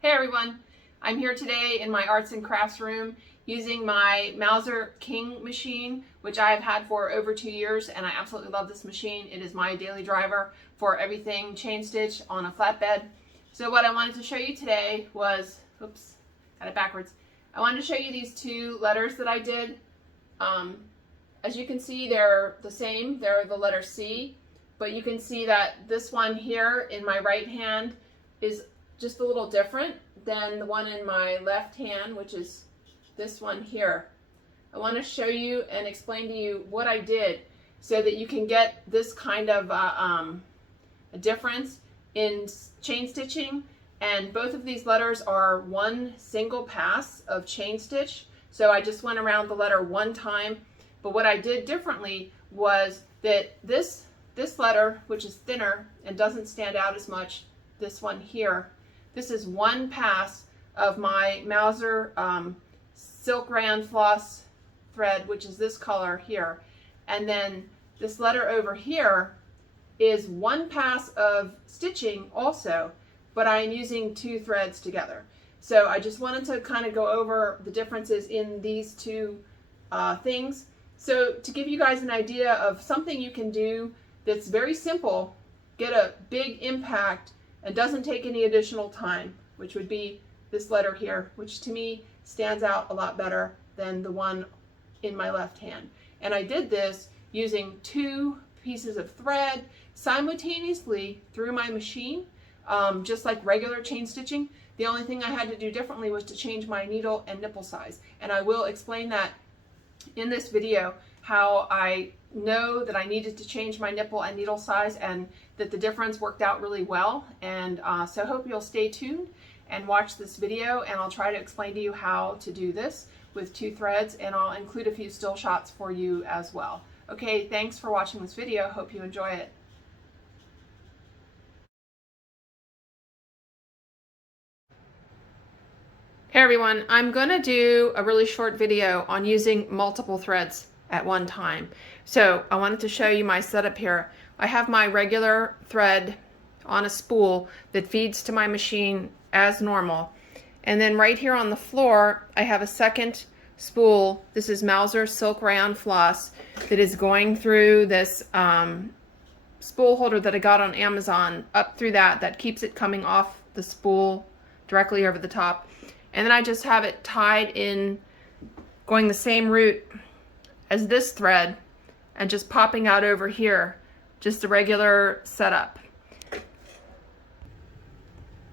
Hey everyone, I'm here today in my arts and crafts room using my Mauzer King machine, which I have had for over 2 years, and I absolutely love this machine. It is my daily driver for everything chain stitch on a flatbed. So what I wanted to show you today was, oops, got it backwards. I wanted to show you these two letters that I did. As you can see, they're the same. They're the letter C, but you can see that this one here in my right hand is just a little different than the one in my left hand, which is this one here. I want to show you and explain to you what I did so that you can get this kind of a difference in chain stitching. And both of these letters are one single pass of chain stitch. So I just went around the letter one time. But what I did differently was that this letter, which is thinner and doesn't stand out as much, this one here, this is one pass of my Mauzer silk rayon floss thread, which is this color here. And then this letter over here is one pass of stitching also, but I am using two threads together. So I just wanted to kind of go over the differences in these two things. So to give you guys an idea of something you can do that's very simple, get a big impact, and doesn't take any additional time, which would be this letter here, which to me stands out a lot better than the one in my left hand. And I did this using two pieces of thread simultaneously through my machine, just like regular chain stitching. The only thing I had to do differently was to change my needle and nipple size. And I will explain that in this video, how I know that I needed to change my nipple and needle size and that the difference worked out really well. And so I hope you'll stay tuned and watch this video, and I'll try to explain to you how to do this with two threads, and I'll include a few still shots for you as well. Okay, thanks for watching this video. Hope you enjoy it. Hey everyone, I'm going to do a really short video on using multiple threads at one time. So I wanted to show you my setup here. I have my regular thread on a spool that feeds to my machine as normal. And then right here on the floor, I have a second spool. This is Mauzer silk rayon floss that is going through this spool holder that I got on Amazon, up through that keeps it coming off the spool directly over the top. And then I just have it tied in, going the same route as this thread and just popping out over here, just a regular setup.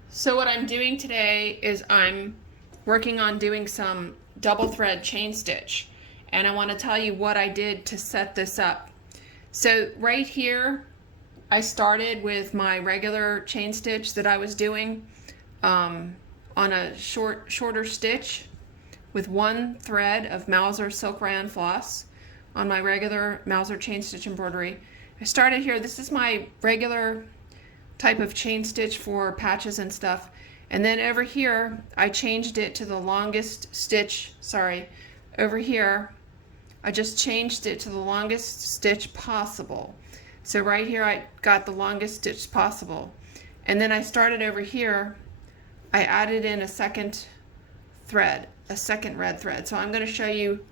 So what I'm doing today is I'm working on doing some double thread chain stitch, and I want to tell you what I did to set this up. So right here I started with my regular chain stitch that I was doing on a shorter stitch with one thread of Mauzer silk rayon floss on my regular Mauzer chain stitch embroidery. I started here. This is my regular type of chain stitch for patches and stuff. And then over here, I changed it to the longest stitch, over here, I just changed it to the longest stitch possible. So right here, I got the longest stitch possible. And then I started over here, I added in a second thread, a second red thread. So I'm going to show you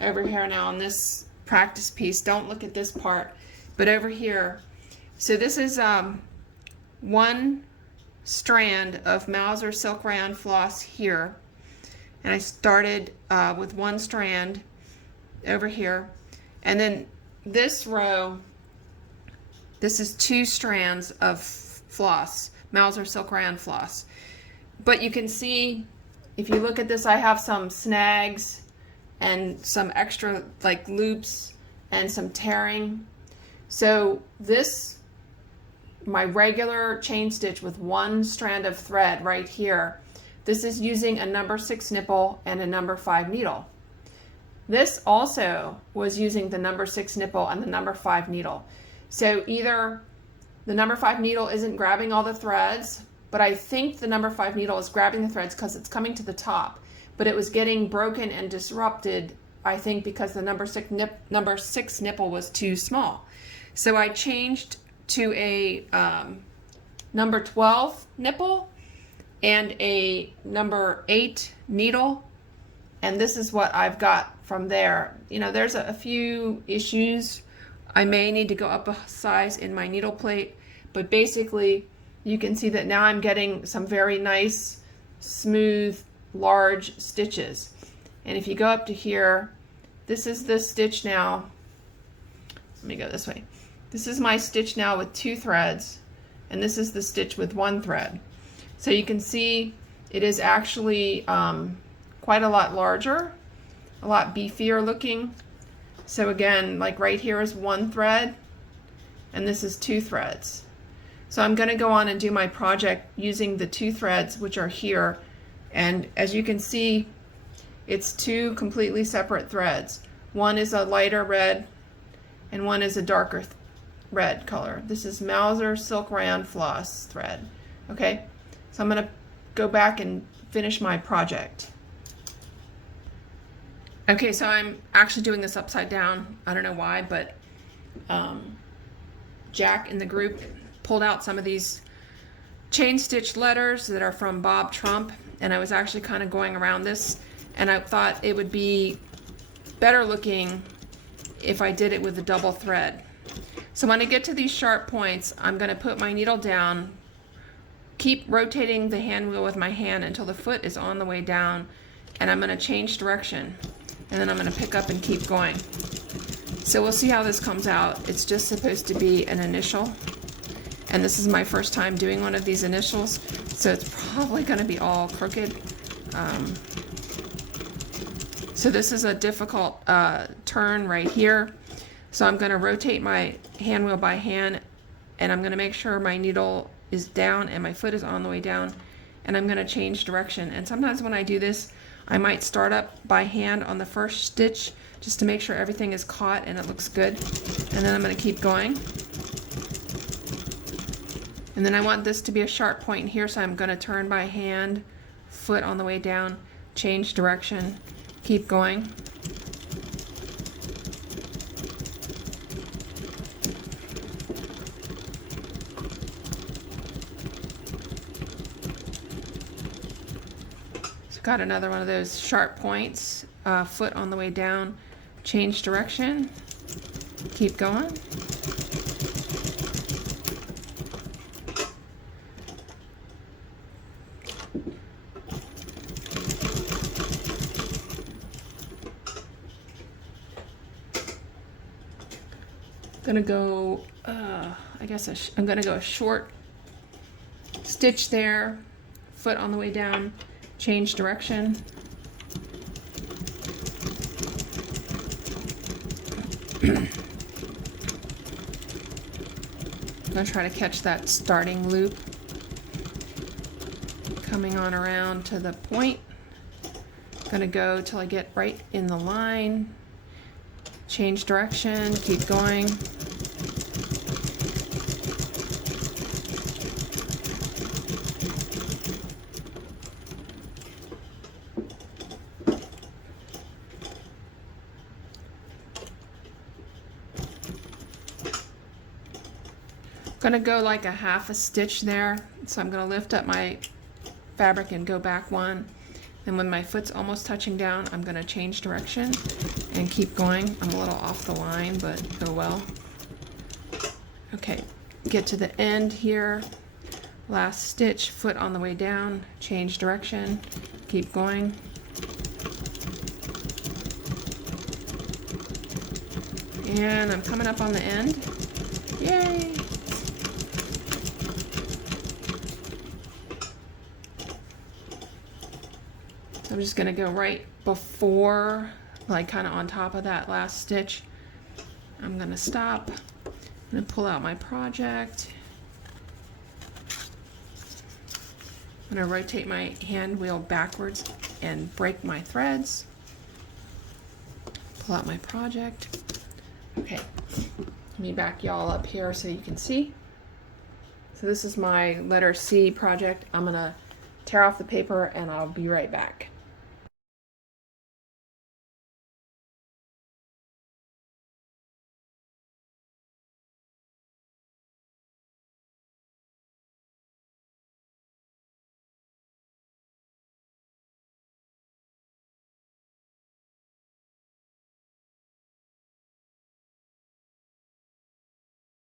over here now on this practice piece. Don't look at this part, but over here. So this is one strand of Mauzer silk rayon floss here, and I started with one strand over here, and then this row, this is two strands of floss, Mauzer silk rayon floss. But you can see, if you look at this, I have some snags and some extra like loops and some tearing. So this, my regular chain stitch with one strand of thread right here, this is using a number 6 nipple and a number 5 needle. This also was using the number 6 nipple and the number 5 needle. So either the number 5 needle isn't grabbing all the threads, but I think the number 5 needle is grabbing the threads because it's coming to the top, but it was getting broken and disrupted, I think, because the number 6 nipple was too small. So I changed to a number 12 nipple and a number 8 needle, and this is what I've got from there. You know, there's a few issues. I may need to go up a size in my needle plate, but basically you can see that now I'm getting some very nice, smooth, large stitches. And if you go up to here, this is the stitch now. Let me go this way. This is my stitch now with 2 threads, and this is the stitch with 1 thread. So you can see it is actually quite a lot larger, a lot beefier looking. So again, like right here is 1 thread, and this is 2 threads. So I'm going to go on and do my project using the 2 threads, which are here. And as you can see, it's 2 completely separate threads. One is a lighter red, and one is a darker red color. This is Mauzer silk rayon floss thread. Okay, so I'm going to go back and finish my project. Okay, so I'm actually doing this upside down. I don't know why, but Jack in the group pulled out some of these chain stitch letters that are from Bob Trump, and I was actually kind of going around this, and I thought it would be better looking if I did it with a double thread. So when I get to these sharp points, I'm going to put my needle down, keep rotating the hand wheel with my hand until the foot is on the way down, and I'm going to change direction, and then I'm going to pick up and keep going. So we'll see how this comes out. It's just supposed to be an initial, and this is my first time doing one of these initials, so it's probably going to be all crooked. So this is a difficult turn right here. So I'm going to rotate my hand wheel by hand, and I'm going to make sure my needle is down and my foot is on the way down, and I'm going to change direction. And sometimes when I do this, I might start up by hand on the first stitch just to make sure everything is caught and it looks good, and then I'm going to keep going. And then I want this to be a sharp point here, so I'm going to turn by hand, foot on the way down, change direction, keep going. So got another one of those sharp points, foot on the way down, change direction, keep going. Gonna go, I guess I'm gonna go a short stitch there, foot on the way down, change direction. I'm gonna try to catch that starting loop, coming on around to the point. Gonna go till I get right in the line, change direction, keep going. Gonna go like a half a stitch there, so I'm gonna lift up my fabric and go back one, and when my foot's almost touching down, I'm gonna change direction and keep going. I'm a little off the line, but oh well. Okay, get to the end here, last stitch, foot on the way down, change direction, keep going. And I'm coming up on the end. Yay! I'm just gonna go right before, like kind of on top of that last stitch. I'm gonna stop. I'm gonna pull out my project. I'm gonna rotate my hand wheel backwards and break my threads. Pull out my project. Okay, let me back y'all up here so you can see. So this is my letter C project. I'm gonna tear off the paper and I'll be right back.